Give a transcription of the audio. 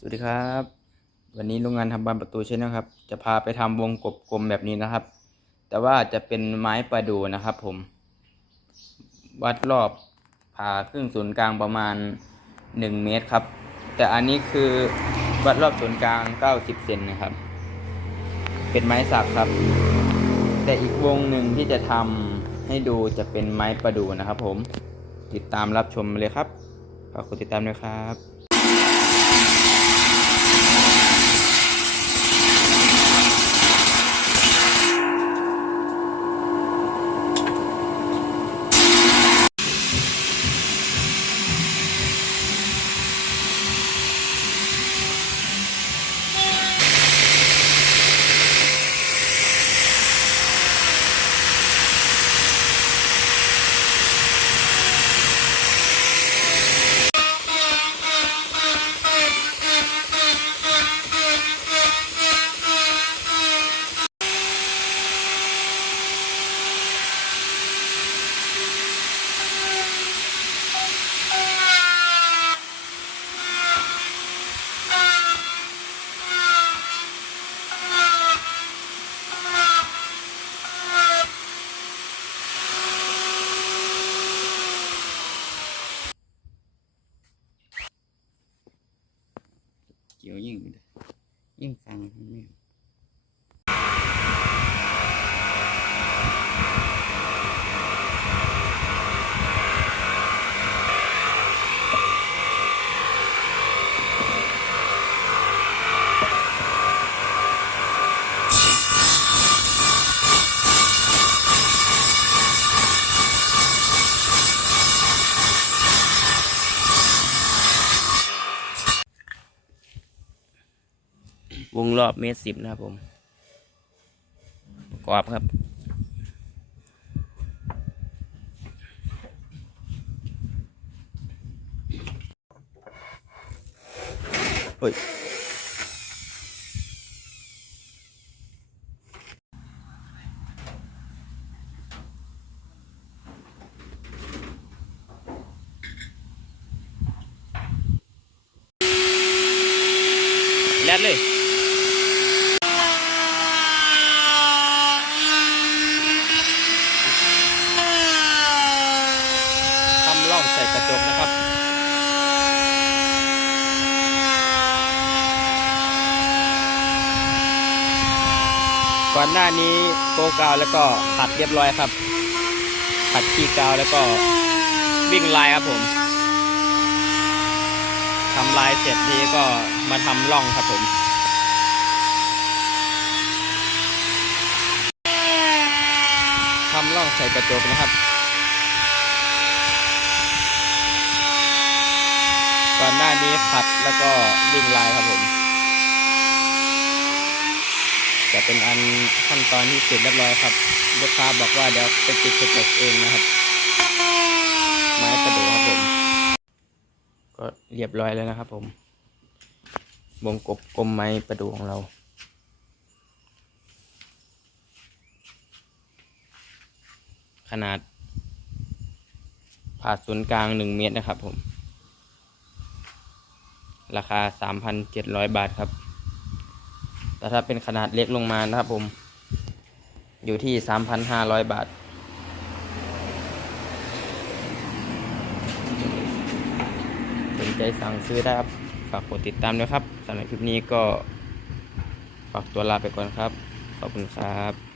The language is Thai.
สวัสดีครับ วันนี้โรงงานทำบานประตูใช่นะครับ จะพาไปทำวงกบกลมแบบนี้นะครับ แต่ว่าจะเป็นไม้ประดูนะครับ ผม วัดรอบผ่าครึ่งศูนย์กลางประมาณหนึ่งเมตรครับ แต่อันนี้คือวัดรอบศูนย์กลางเก้าสิบเซนนะครับ เป็นไม้สักครับ แต่อีกวงหนึ่งที่จะทำให้ดูจะเป็นไม้ประดูนะครับ ผมติดตามรับชมเลยครับฝากกดติดตามด้วยครับ เกี่ยวยิ่งยิ่งฟังไม่ วงรอบเมตรสิบนะครับผมประกอบครับเฮ้ยแลดเลย ทำร่องใส่กระจกนะครับ ก่อนหน้านี้โปกาวแล้วก็ขัดเรียบร้อยครับขัดขี้กาวแล้วก็วิ่งลายครับผมทำลายเสร็จนี้ก็มาทำร่องครับผมทำร่องใส่กระจกนะครับ ก่อนหน้านี้ขัดแล้วก็วิ่งลายครับผม จะเป็นอันขั้นตอนที่เสร็จเรียบร้อยครับ ลูกค้าบอกว่าเดี๋ยวไปติดกระจกเองนะครับ ไม้ประดูครับผม ก็เรียบร้อยแล้วนะครับผมวงกบกลมไม้ประดูของเราขนาด ผ่าศูนย์กลางหนึ่งเมตรนะครับผม ราคาสามพันเจ็ดร้อยบาทครับ แต่ถ้าเป็นขนาดเล็กลงมานะครับผม อยู่ที่สามพันห้าร้อยบาท สนใจสั่งซื้อได้ครับ ฝากกดติดตามด้วยครับสำหรับคลิปนี้ก็ฝากตัวลาไปก่อนครับ ขอบคุณครับ